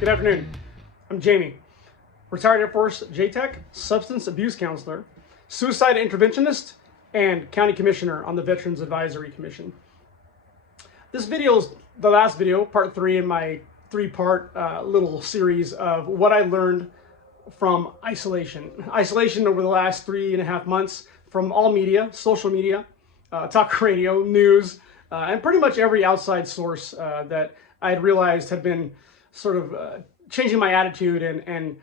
Good afternoon. I'm Jamie, retired Air Force JTAC, substance abuse counselor, suicide interventionist, and county commissioner on the Veterans Advisory Commission. This video is the last video, part 3 in my 3-part little series of what I learned from isolation. Isolation over the last 3.5 months from all media, social media, talk radio, news, and pretty much every outside source that I had realized had been sort of changing my attitude and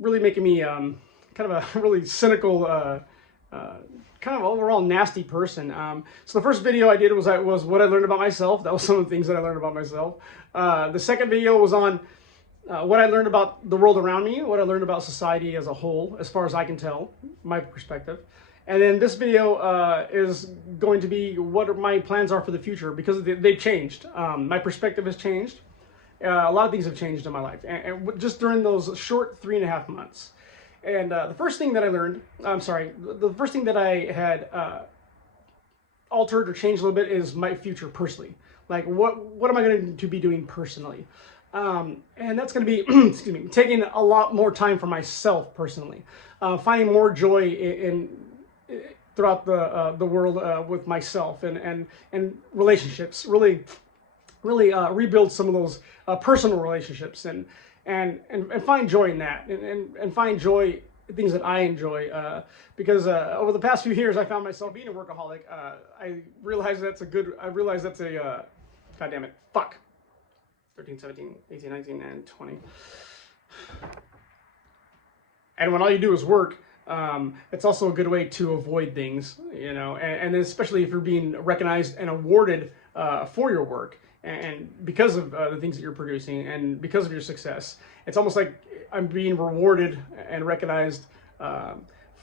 really making me kind of a really cynical, kind of overall nasty person. So the first video I did was what I learned about myself. That was some of the things that I learned about myself. The second video was on what I learned about the world around me, what I learned about society as a whole, as far as I can tell, my perspective. And then this video is going to be what my plans are for the future, because they've changed. My perspective has changed. A lot of things have changed in my life, and just during those short 3.5 months. And the first thing that I learned, the first thing that I had altered or changed a little bit is my future personally. Like, what am I going to be doing personally? And that's going to be, excuse me, taking a lot more time for myself personally, finding more joy in throughout the world with myself and relationships. Really rebuild some of those personal relationships and find joy in that and find joy in things that I enjoy, because over the past few years I found myself being a workaholic. I realized that's a god damn it, fuck, 13, 17, 18, 19, and 20. And when all you do is work, it's also a good way to avoid things, you know, and especially if you're being recognized and awarded for your work. And because of the things that you're producing and because of your success, it's almost like I'm being rewarded and recognized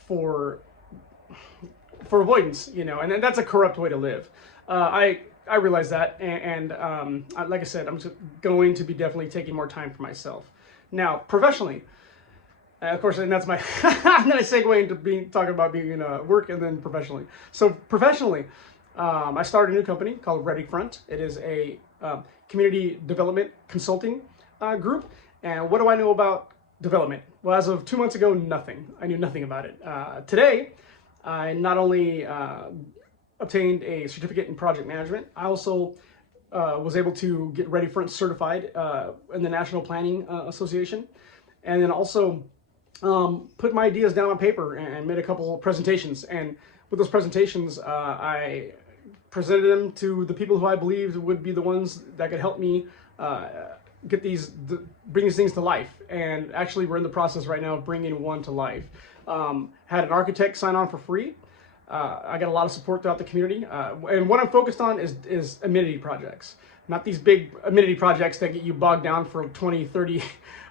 for avoidance, you know, and that's a corrupt way to live. I realize that, and like I said, I'm just going to be definitely taking more time for myself. Now, professionally, of course, and that's my, and then I segue into talking about being work and then professionally. So professionally, I started a new company called Ready Front. It is a community development consulting group. And what do I know about development? Well, as of 2 months ago, nothing. I knew nothing about it. Today, I not only obtained a certificate in project management, I also was able to get Ready Front certified in the National Planning Association, and then also put my ideas down on paper and made a couple presentations. And with those presentations, I presented them to the people who I believed would be the ones that could help me bring these things to life. And actually, we're in the process right now of bringing one to life. Had an architect sign on for free. I got a lot of support throughout the community. And what I'm focused on is amenity projects. Not these big amenity projects that get you bogged down for 20, 30,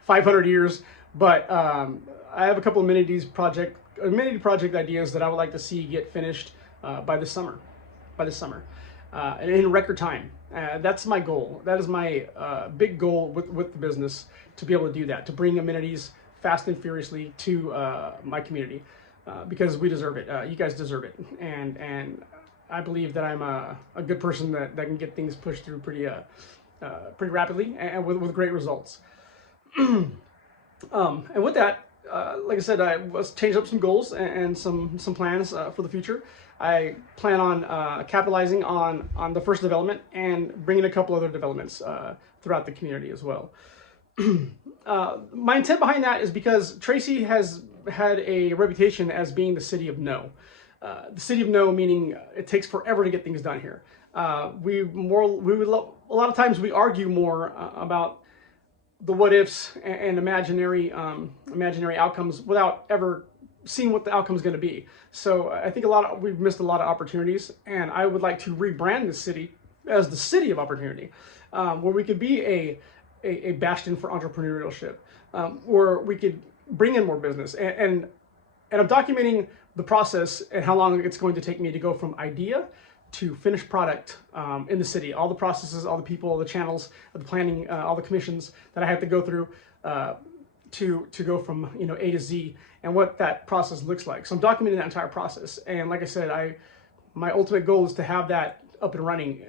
500 years. But I have a couple of amenity project ideas that I would like to see get finished by this summer. And in record time. That's my goal. That is my big goal with the business, to be able to do that, to bring amenities fast and furiously to my community, because we deserve it. You guys deserve it. And I believe that I'm a good person that can get things pushed through pretty rapidly and with great results. And with that, like I said, I was changed up some goals and some plans for the future. I plan on capitalizing on the first development and bringing a couple other developments throughout the community as well. My intent behind that is because Tracy has had a reputation as being the city of no. The city of no meaning it takes forever to get things done here. A lot of times we argue more about the what ifs and imaginary outcomes without ever seeing what the outcome is going to be. So I think we've missed a lot of opportunities, and I would like to rebrand the city as the city of opportunity, where we could be a bastion for entrepreneurship, where we could bring in more business. And I'm documenting the process and how long it's going to take me to go from idea to finished product in the city. All the processes, all the people, all the channels, the planning, all the commissions that I have to go through to go from A to Z, and what that process looks like. So I'm documenting that entire process. And like I said, my ultimate goal is to have that up and running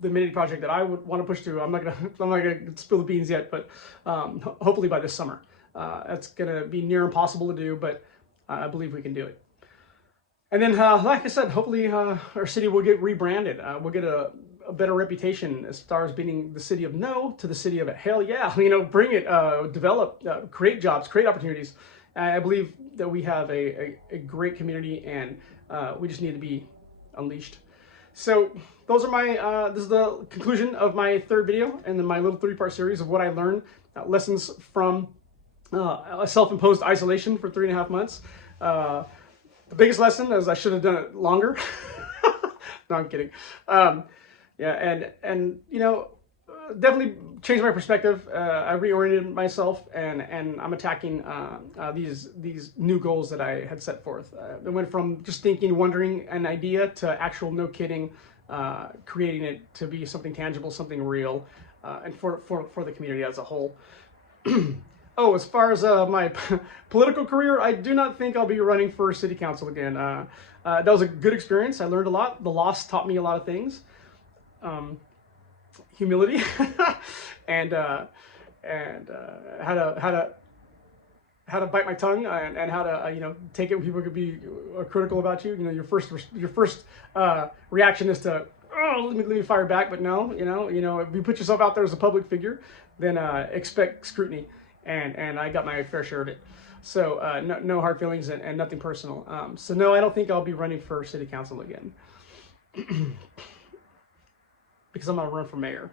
the amenity project that I would want to push through. I'm not gonna spill the beans yet, but hopefully by this summer. That's gonna be near impossible to do, but I believe we can do it. And then, like I said, hopefully our city will get rebranded. We'll get a better reputation as far as being the city of no to the city of hell yeah. You know, bring it, develop, create jobs, create opportunities. I believe that we have a great community, and we just need to be unleashed. So those are my, this is the conclusion of my third video and then my little 3-part series of what I learned, lessons from a self-imposed isolation for 3.5 months. The biggest lesson is I should have done it longer. No, I'm kidding. Yeah, and you know, definitely changed my perspective. I reoriented myself, and I'm attacking these new goals that I had set forth. It went from just thinking, wondering an idea to actual, no kidding, creating it to be something tangible, something real, and for the community as a whole. Oh, as far as my political career, I do not think I'll be running for city council again. That was a good experience. I learned a lot. The loss taught me a lot of things. Humility and how to bite my tongue, and how to you know, take it when people could be critical about you. You know, your first reaction is to, oh, let me fire back. But no, you know, if you put yourself out there as a public figure, then expect scrutiny, and I got my fair share of it. So no hard feelings, and nothing personal. So no, I don't think I'll be running for city council again. Because I'm gonna run for mayor.